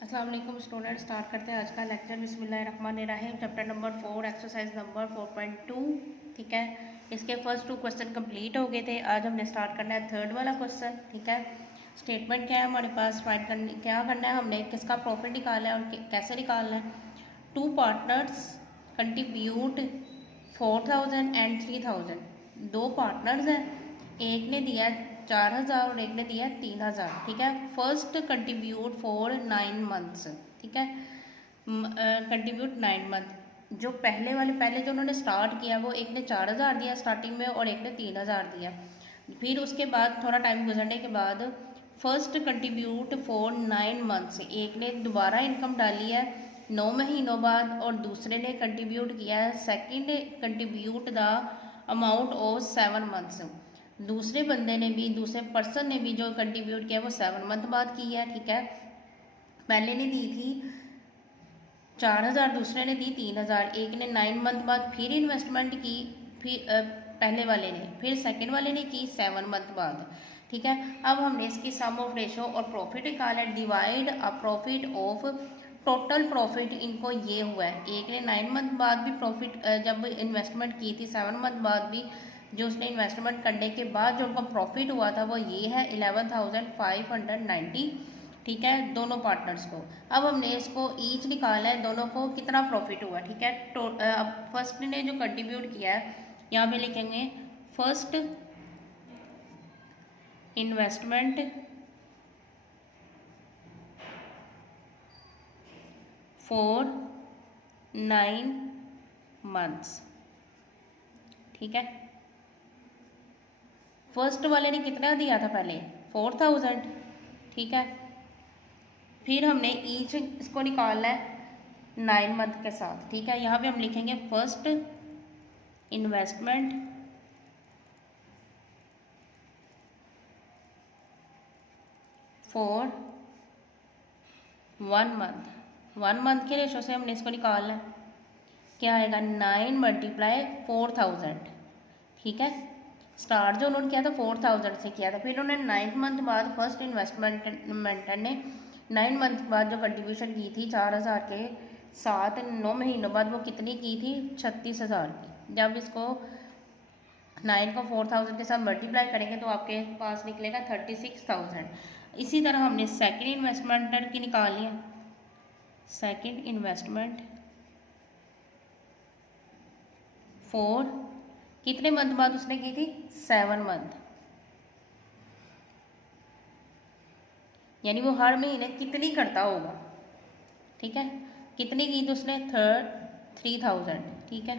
अस्सलाम वालेकुम student. Start करते हैं आज का लेक्चर। बिस्मिल्लाहिर्रहमानिर्रहीम। Chapter number 4 exercise number 4.2। ठीक है, इसके फर्स्ट 2 क्वेश्चन कंप्लीट हो गए थे। आज हमने स्टार्ट करना है थर्ड वाला क्वेश्चन। ठीक है, स्टेटमेंट क्या है हमारे पास, फाइंड करनी क्या करना है हमने, किसका प्रॉफिट निकालना है और कैसे निकालना है। 2 पार्टनर्स कंट्रीब्यूट 4000 एंड 3000। 2 पार्टनर्स हैं, एक ने दिया 4000 और एक ने दिया 3000। ठीक है, फर्स्ट कंट्रीब्यूट फॉर 9 मंथ्स। ठीक है, कंट्रीब्यूट 9 मंथ। जो पहले जो उन्होंने स्टार्ट किया वो एक ने 4000 दिया स्टार्टिंग में और एक ने 3000 दिया। फिर उसके बाद थोड़ा टाइम गुजरने के बाद फर्स्ट कंट्रीब्यूट फॉर 9 मंथ्स, एक ने दोबारा इनकम डाली है 9 महीनों बाद और दूसरे ने कंट्रीब्यूट किया है second contribute the amount of 7 months. दूसरे बंदे ने भी, दूसरे पर्सन ने भी जो कंट्रीब्यूट किया वो 7 मंथ बाद किया है। ठीक है, पहले ने दी थी 4000, दूसरे ने दी 3000, एक ने 9 मंथ बाद फिर इन्वेस्टमेंट की, फिर पहले वाले ने, फिर सेकंड वाले ने की 7 मंथ बाद। ठीक है, अब हमने इसकी सम ऑफ रेशो और प्रॉफिट निकाला है। Divide a profit of total profit, इनको ये हुआ है, एक ने 9 मंथ बाद भी प्रॉफिट जब इन्वेस्टमेंट की थी, 7 मंथ बाद भी जो उसने इन्वेस्टमेंट करने के बाद जो उनका प्रॉफिट हुआ था वो ये है 11,590। ठीक है, दोनों पार्टनर्स को। अब हमने इसको ईच निकालना है, दोनों को कितना प्रॉफिट हुआ। ठीक है, अब फर्स्ट ने जो कंट्रीब्यूट किया है यहाँ पे लिखेंगे फर्स्ट इन्वेस्टमेंट फॉर 9 मंथ्स। ठीक है, फर्स्ट वाले ने कितना दिया था पहले, 4000। ठीक है, फिर हमने ईच इसको निकालना है 9 मंथ के साथ। ठीक है, यहाँ पे हम लिखेंगे first investment for 1 month. 1 month के रेशो से हमने इसको निकालना है, क्या आएगा 9 मल्टीप्लाई 4000। ठीक है, स्टार्ट जो उन्होंने किया था 4000 से किया था, फिर उन्होंने 9 मंथ बाद फर्स्ट इन्वेस्टमेंट ने 9 मंथ बाद जो कंट्रीब्यूशन की थी 4000 के साथ 9 महीनों बाद वो कितनी की थी, 36,000 की। जब इसको 9 को 4000 के साथ मल्टीप्लाई करेंगे तो आपके पास निकलेगा 36,000। इसी तरह हमने सेकंड इन्वेस्टमेंट की निकाल लिया। सेकंड इन्वेस्टमेंट फॉर कितने मंथ बाद उसने की थी, 7 मंथ। यानी वो हर महीने कितनी करता होगा। ठीक है, कितनी की थी उसने, 3000। ठीक है,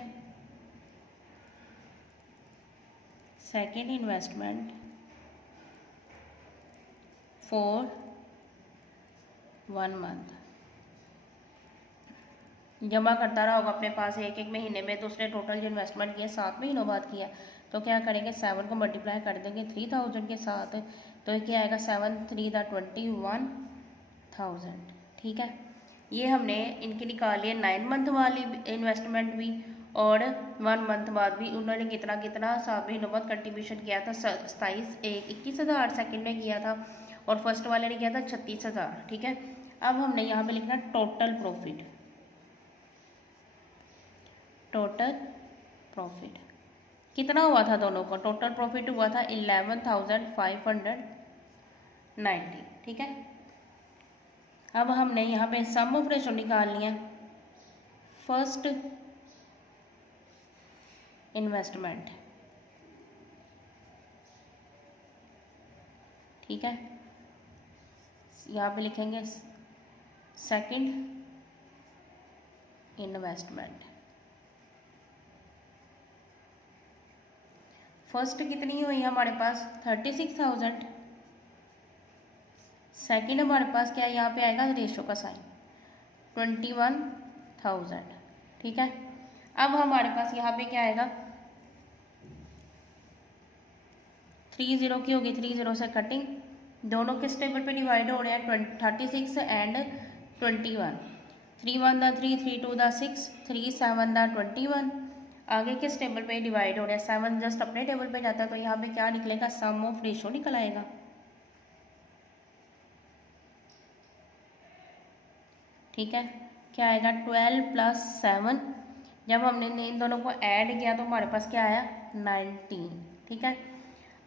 सेकेंड इन्वेस्टमेंट फॉर 1 मंथ। जमा करता रहा होगा अपने पास एक एक महीने में, तो उसने टोटल जो इन्वेस्टमेंट किया 7 महीनों बाद किया, तो क्या करेंगे 7 को मल्टीप्लाई कर देंगे 3000 के साथ, तो क्या आएगा 7 3 21,000। ठीक है, ये हमने इनकी निकाली है 9 मंथ वाली इन्वेस्टमेंट भी और 1 मंथ बाद भी। उन्होंने कितना कितना 7 महीनों बाद कंट्रीब्यूशन किया था, 21,000 सेकेंड ने किया था और फर्स्ट वाले ने किया था 36,000। ठीक है, अब हमने यहाँ पे लिखना टोटल प्रॉफिट। टोटल प्रॉफिट कितना हुआ था दोनों को, टोटल प्रॉफिट हुआ था 11,590। ठीक है, अब हमने यहाँ पे सम ऑफ रेशो निकालनी है। फर्स्ट इन्वेस्टमेंट, ठीक है, यहाँ पे लिखेंगे सेकंड इन्वेस्टमेंट। फर्स्ट कितनी हुई हमारे पास, 36,000। सेकंड हमारे पास क्या है, यहाँ पे आएगा रेशो का साइन 21,000। ठीक है, अब हमारे पास यहाँ पे क्या आएगा, 30 की होगी, 30 से कटिंग, दोनों किस टेबल पे डिवाइड हो रहे हैं, 36 एंड 21। 3 1 3, 3 2 6, 3 7 21। आगे किस टेबल पे डिवाइड हो रहा है, 7 जस्ट अपने टेबल पे जाता है, तो यहाँ पे क्या निकलेगा, सम ऑफ रेशो निकल आएगा। ठीक है। क्या आएगा 12 + 7, जब हमने इन दोनों को ऐड किया तो हमारे पास क्या आया 19, ठीक है।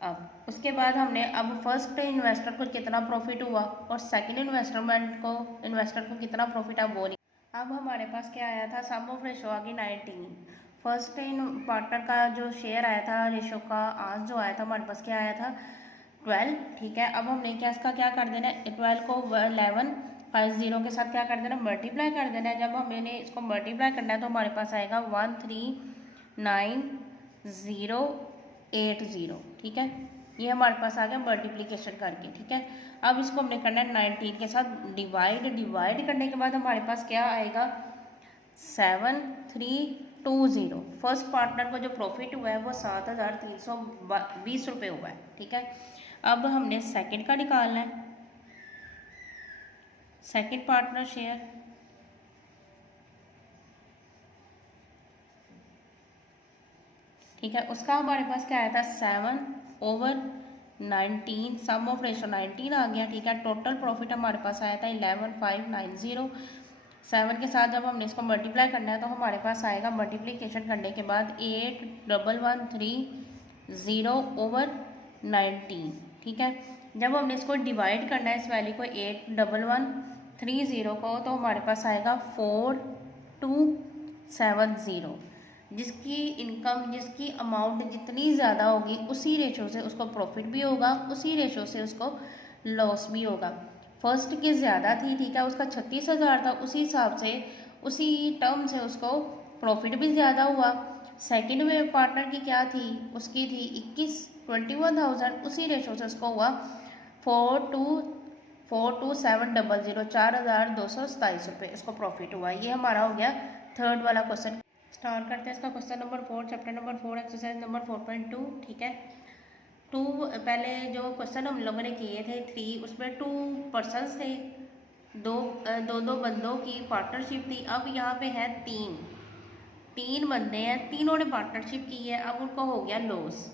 अब उसके बाद हमने अब फर्स्ट इन्वेस्टर को कितना प्रॉफिट हुआ और सेकंड इन्वेस्टर को कितना प्रॉफिट अब वो अब हमारे पास क्या आया था, सम ऑफ रेशो आ गई 19। फर्स्ट इन पार्टनर का जो शेयर आया था रेशो का आज जो आया था हमारे पास क्या आया था 12, ठीक है। अब हमने क्या इसका क्या कर देना है 12 को 11 50 के साथ क्या कर देना मल्टीप्लाई कर देना है। जब हमने इसको मल्टीप्लाई करना है तो हमारे पास आएगा 139,080, ठीक है। ये हमारे पास आ गया मल्टीप्लिकेशन करके, ठीक है। अब इसको हमने करना है 19 के साथ डिवाइड करने के बाद हमारे पास क्या आएगा 7320। फर्स्ट पार्टनर को जो प्रॉफिट हुआ है वो 7,320 रुपये हुआ है, ठीक है। अब हमने सेकंड का निकालना है, सेकंड पार्टनर शेयर, ठीक है। उसका हमारे पास क्या आया था 7/19, सम ऑफ रेशो 19 आ गया, ठीक है। टोटल प्रॉफिट हमारे पास आया था 11,590। 7 के साथ जब हमने इसको मल्टीप्लाई करना है तो हमारे पास आएगा मल्टीप्लिकेशन करने के बाद 8,113/19, ठीक है। जब हमने इसको डिवाइड करना है इस वैल्यू को 8,113 को तो हमारे पास आएगा 4,270। जिसकी इनकम जिसकी अमाउंट जितनी ज़्यादा होगी उसी रेशो से उसको प्रॉफिट भी होगा, उसी रेशो से उसको लॉस भी होगा। फर्स्ट की ज़्यादा थी, ठीक है, उसका 36,000 था, उसी हिसाब से उसी टर्म से उसको प्रॉफिट भी ज़्यादा हुआ। सेकंड में पार्टनर की क्या थी, उसकी थी 21,000, उसी रेशो से उसको हुआ 4,2700, 4,227 रुपये इसको प्रॉफिट हुआ। ये हमारा हो गया थर्ड वाला क्वेश्चन। स्टार्ट करते हैं इसका question number 4, chapter number 4, exercise number 4.2, ठीक है। पहले जो क्वेश्चन हम लोगों ने किए थे 3, उसमें 2 पर्सन्स थे, दो बंदों की पार्टनरशिप थी। अब यहाँ पे है 3 बंदे हैं, तीनों ने पार्टनरशिप की है, अब उनको हो गया लॉस।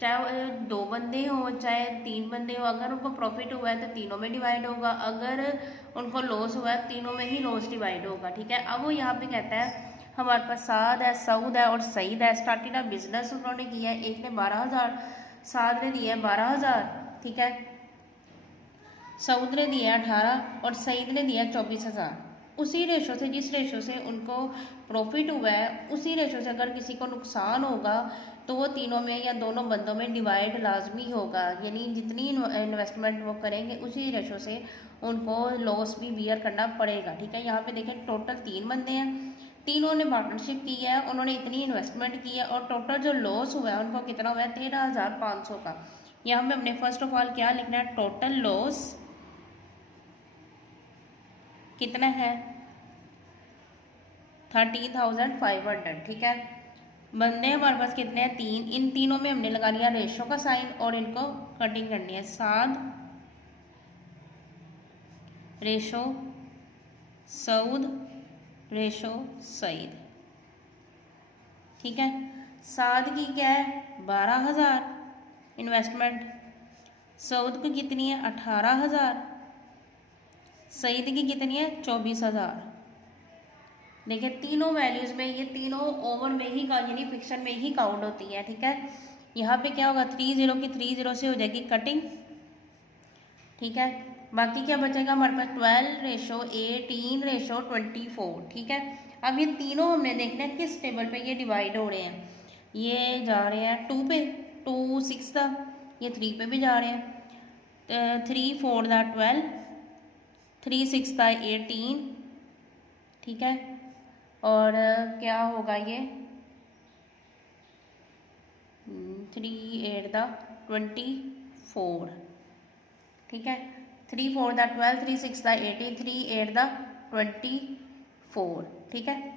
चाहे 2 बंदे हो चाहे 3 बंदे हो, अगर उनको प्रॉफिट हुआ है तो तीनों में डिवाइड होगा, अगर उनको लॉस हुआ है तीनों में ही लॉस डिवाइड होगा, ठीक है। अब वो यहाँ पे कहता है हमारे पास साद है, सऊद है और सईद है। स्टार्टिंग का बिजनेस उन्होंने किया है, एक ने 12,000, साद ने दिया है 12,000, ठीक है। सऊद ने दिया 18 और सईद ने दिया 24,000। उसी रेशो से, जिस रेशो से उनको प्रॉफिट हुआ है उसी रेशो से अगर किसी को नुकसान होगा तो वो तीनों में या दोनों बंदों में डिवाइड लाजमी होगा, यानी जितनी इन्वेस्टमेंट वो करेंगे उसी रेशो से उनको लॉस भी बियर करना पड़ेगा, ठीक है। यहाँ पे देखें टोटल 3 बंदे हैं, तीनों ने पार्टनरशिप की है, उन्होंने इतनी इन्वेस्टमेंट की है और टोटल जो लॉस हुआ है उनको कितना हुआ है 13,500 का। यहाँ पे हमने फर्स्ट ऑफ ऑल क्या लिखना है, टोटल लॉस कितना है 13,500, ठीक है। बंदे हमारे पास कितने हैं 3, इन तीनों में हमने लगा लिया रेशो का साइन और इनको कटिंग करनी है, साद रेशो सऊद रेशो सईद, ठीक है। साद की क्या है 12,000 इन्वेस्टमेंट, सऊद की कितनी है 18,000, सईद की कितनी है 24,000। देखिए तीनों वैल्यूज़ में ये तीनों ओवर में ही यानी फिक्शन में ही काउंट होती है, ठीक है। यहाँ पे क्या होगा 30 की 30 से हो जाएगी कटिंग, ठीक है। बाकी क्या बचेगा हमारे पास 12:18:24, ठीक है। अब ये तीनों हमने देखना है किस टेबल पे ये डिवाइड हो रहे हैं, ये जा रहे हैं 2 पे, 2 6 था, ये 3 पे भी जा रहे हैं, 3 4 12, 3 6 18, ठीक है। और क्या होगा ये 3 8 24, ठीक है। 3 4 12, 3 6 18, 3 8 24, ठीक है।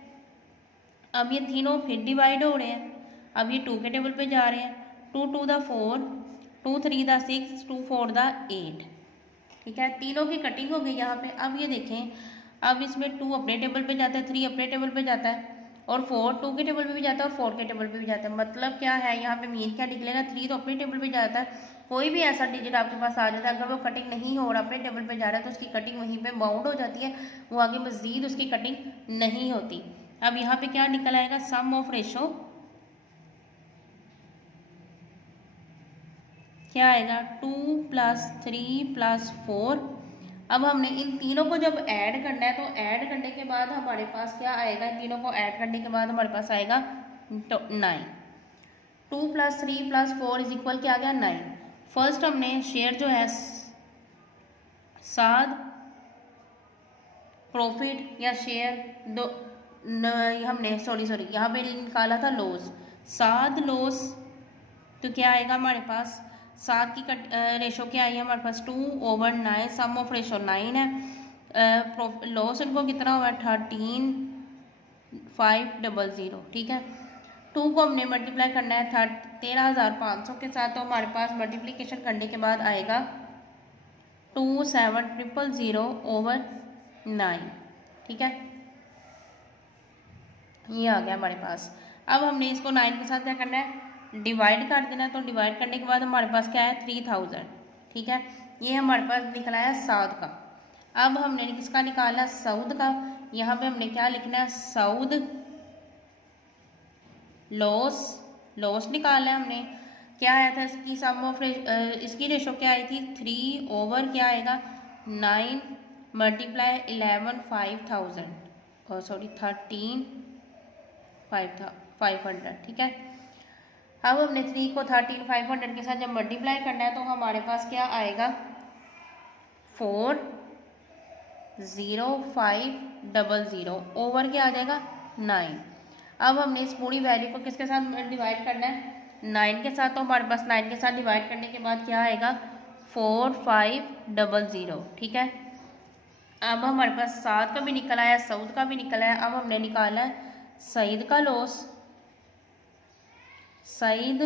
अब ये तीनों फिर डिवाइड हो रहे हैं, अब ये 2 के टेबल पे जा रहे हैं, 2 2 4, 2 3 6, 2 4 8, ठीक है। तीनों की कटिंग हो गई यहाँ पे। अब ये देखें, अब इसमें 2 अपने टेबल पे जाता है, 3 अपने टेबल पे जाता है, और 4 2 के टेबल पे भी जाता है और 4 के टेबल पे भी जाता है। मतलब क्या है, यहाँ पे मीन क्या निकलेगा, 3 तो अपने टेबल पे जाता है। कोई भी ऐसा डिजिट आपके पास आ जाता है, अगर वो कटिंग नहीं हो रहा अपने टेबल पे जा रहा है तो उसकी कटिंग वहीं पे बाउंड हो जाती है, वो आगे मजीद उसकी कटिंग नहीं होती। अब यहाँ पे क्या निकल आएगा, सम ऑफ रेशो क्या आएगा, 2 + 3 + 4। अब हमने इन तीनों को जब ऐड करना है तो ऐड करने के बाद हमारे पास क्या आएगा, इन तीनों को ऐड करने के बाद हमारे पास आएगा 9। 2 + 3 + 4 इज इक्वल क्या आ गया, 9। फर्स्ट हमने शेयर जो है साद प्रॉफिट या शेयर दो हमने सॉरी यहाँ पे निकाला था लॉस, साद लॉस। तो क्या आएगा हमारे पास, 7 की रेशो क्या आई है हमारे पास, 2/9। सम ऑफ रेशो 9 है। लॉस उनको कितना हुआ है, 13,500। ठीक है, 2 को हमने मल्टीप्लाई करना है 13,500 के साथ, तो हमारे पास मल्टीप्लिकेशन करने के बाद आएगा 27,000/9। ठीक है, ये आ गया हमारे पास। अब हमने इसको 9 के साथ क्या करना है, डिवाइड कर देना है। तो डिवाइड करने के बाद हमारे पास क्या है, 3000। ठीक है, ये हमारे पास निकला है साउद का। अब हमने किसका निकाला, सऊद का। यहाँ पे हमने क्या लिखना है, सऊद लॉस निकाला है हमने। क्या आया था इसकी सम ऑफ इसकी रेशो क्या आई थी, 3 ओवर क्या आएगा, 9 × 11 5,000 और सॉरी 13,500। ठीक है, अब हमने 3 को 13,500 के साथ जब मल्टीप्लाई करना है तो हमारे पास क्या आएगा, 4,0500 ओवर क्या आ जाएगा, 9। अब हमने इस पूरी वैल्यू को किसके साथ डिवाइड करना है, 9 के साथ। तो हमारे पास 9 के साथ डिवाइड करने के बाद क्या आएगा, 4,500। ठीक है, अब हमारे पास 7 का भी निकल आया, सऊद का भी निकला है। अब हमने निकाला है सईद का लॉस, सईद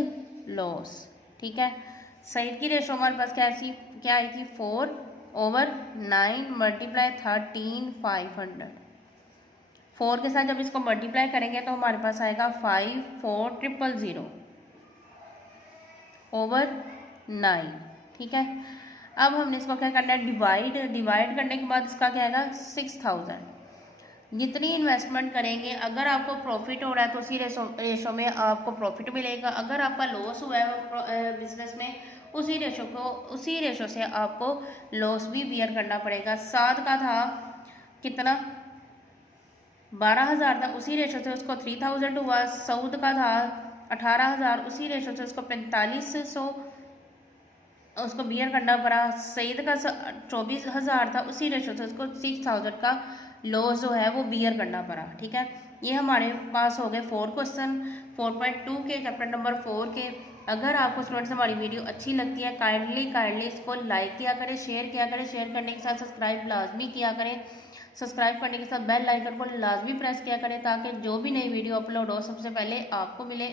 लॉस। ठीक है, सईद की रेशो हमारे पास क्या आई थी, 4/9 × 13,500। 4 के साथ जब इसको मल्टीप्लाई करेंगे तो हमारे पास आएगा 54,000/9। ठीक है, अब हमने इसको क्या करना है, डिवाइड करने के बाद इसका क्या आएगा, 6,000। जितनी इन्वेस्टमेंट करेंगे, अगर आपको प्रॉफिट हो रहा है तो उसी रेशो में आपको प्रॉफिट मिलेगा। अगर आपका लॉस हुआ है बिजनेस में, उसी रेशो से आपको लॉस भी बियर करना पड़ेगा। 7 का था कितना, 12,000 था, उसी रेशो से उसको 3,000 हुआ। सऊद का था 18,000, उसी रेशो से उसको 4500 उसको बियर करना पड़ा। सईद का 24,000 था, उसी रेशो से उसको 6,000 का लॉस जो है वो बियर करना पड़ा। ठीक है, ये हमारे पास हो गए 4 क्वेश्चन 4.2 के चैप्टर नंबर 4 के। अगर आपको स्टूडेंट्स हमारी वीडियो अच्छी लगती है, काइंडली इसको लाइक किया करें, शेयर किया करें, शेयर करने के साथ सब्सक्राइब लाजमी किया करें। सब्सक्राइब करने के साथ बेल आइकन को लाजमी प्रेस किया करें ताकि जो भी नई वीडियो अपलोड हो सबसे पहले आपको मिले।